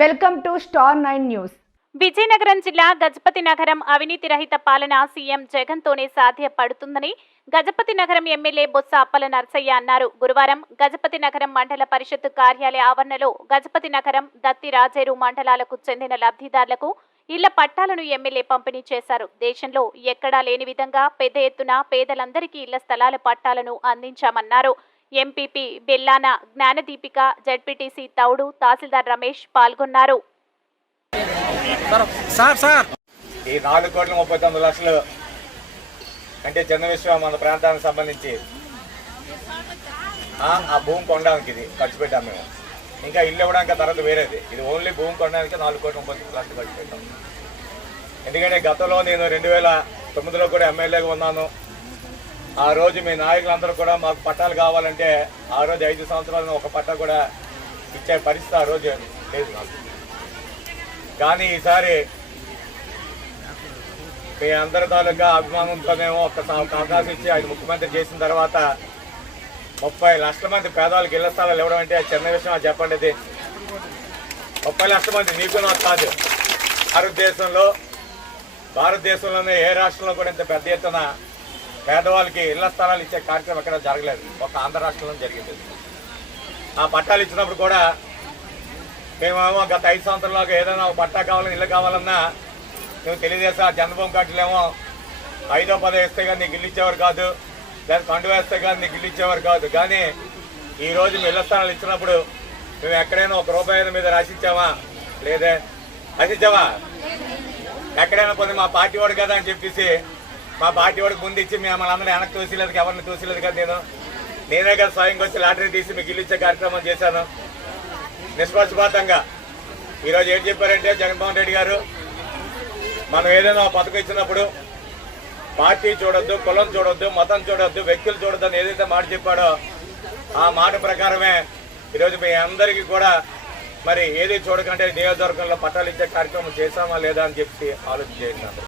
Welcome to Star Nine News. Vizianagaram జిల్లా గజపతి నగరం అవినీతి రహిత పాలన సీఎం జగన్తోనే సాధ్యపడుతుందని గజపతి నగరం ఎమ్మెల్యే బొత్స అప్పల నర్సయ్య అన్నారు. గురువారం గజపతి నగరం మండల పరిషత్ కార్యాలయ ఆవరణలో గజపతి నగరం దత్తి రాజేరు మండలాలకు చెందిన లబ్ధిదారులకు ఇళ్ళ పట్టాలను ఎమ్మెల్యే పంపిణీ చేశారు. దేశంలో ఎక్కడా లేని విధంగా పెద్ద ఎత్తున పేదలందరికీ ఇళ్ళ స్థలాల పట్టాలను అందించామన్నారు. ఎంపీపీ బెల్లాన జ్ఞానదీపిక జడ్పీటీసీ తౌడు తహసీల్దార్ రమేష్ పాల్గొన్నారు. సార్ సార్ ఈ నాలుగు కోట్ల ముప్పై తొమ్మిది లక్షలు అంటే చిన్న విషయం మన ప్రాంతానికి సంబంధించి ఆ ఆ భూమి కొనడానికి ఇది ఖర్చు పెట్టాం మేము. ఇంకా ఇల్లు ఇవ్వడానికి తర్వాత వేరేది. ఇది ఓన్లీ భూమి కొనడానికి నాలుగు కోట్ల ముప్పై తొమ్మిది లక్షలు ఖర్చు పెట్టాం. ఎందుకంటే గతంలో నేను రెండు వేల తొమ్మిదిలో కూడా ఎమ్మెల్యేగా ఉన్నాను. ఆ రోజు మీ నాయకులందరూ కూడా మాకు పట్టాలు కావాలంటే ఆ రోజు ఐదు సంవత్సరాలను ఒక పట్ట కూడా ఇచ్చే పరిస్థితి ఆ రోజు లేదు నాకు కానీ ఈసారి మీ అందరి తాలూకా అభిమానంతోనేమో ఒక ఒక అవకాశం ఇచ్చి ఆయన ముఖ్యమంత్రి చేసిన తర్వాత ముప్పై లక్షల మంది పేదవాళ్ళకి ఇళ్ళ స్థలాలు ఇవ్వడం అంటే చిన్న విషయం అది చెప్పండి ఇది ముప్పై లక్షల మంది నీకు నాకు కాదు. భారతదేశంలో భారతదేశంలోనే ఏ రాష్ట్రంలో కూడా ఇంత పెద్ద ఎత్తున పేదవాళ్ళకి ఇళ్ళ స్థలాలు ఇచ్చే కార్యక్రమం ఎక్కడ జరగలేదు. ఒక ఆంధ్ర రాష్ట్రంలో జరిగింది. ఆ పట్టాలు ఇచ్చినప్పుడు కూడా మేమేమో గత ఐదు సంవత్సరాలకు ఏదైనా ఒక పట్టా కావాలన్నా ఇల్లు కావాలన్నా మేము తెలుగుదేశం ఆ జన్మభూమి కార్డులేమో ఐదో పదో వేస్తే కానీ నీకు ఇల్లు ఇచ్చేవారు కాదు. లేదా కండు వేస్తే కానీ నీకు ఇల్లు ఇచ్చేవారు కాదు. కానీ ఈరోజు మేము ఇళ్ళ స్థానాలు ఇచ్చినప్పుడు మేము ఎక్కడైనా ఒక రూపాయి మీద రాసిచ్చామా? లేదే. రాసిచ్చామా? ఎక్కడైనా కొన్ని మా పార్టీ వాడు కదా అని చెప్పేసి మా పార్టీ వాడికి ముందు ఇచ్చి మిమ్మల్ని అందరూ వెనక్కి తోసిలేదు ఎవరిని తోసిలేదు కదా నేను. నేనే కదా స్వయంగా వచ్చి లాటరీ తీసి మీకు ఇల్లు ఇచ్చే కార్యక్రమం చేశాను. నిష్పక్షపాతంగా. ఈరోజు ఏం చెప్పారంటే జగన్మోహన్ రెడ్డి గారు మనం ఏదైనా పథకం ఇచ్చినప్పుడు పార్టీ చూడొద్దు కులం చూడొద్దు మతం చూడొద్దు వ్యక్తులు చూడొద్దు అని ఏదైతే మాట చెప్పాడో ఆ మాట ప్రకారమే ఈరోజు మీ అందరికీ కూడా మరి ఏది చూడకంటే నియోజకవర్గంలో పట్టాలు ఇచ్చే కార్యక్రమం చేశామా లేదా అని చెప్పి ఆలోచన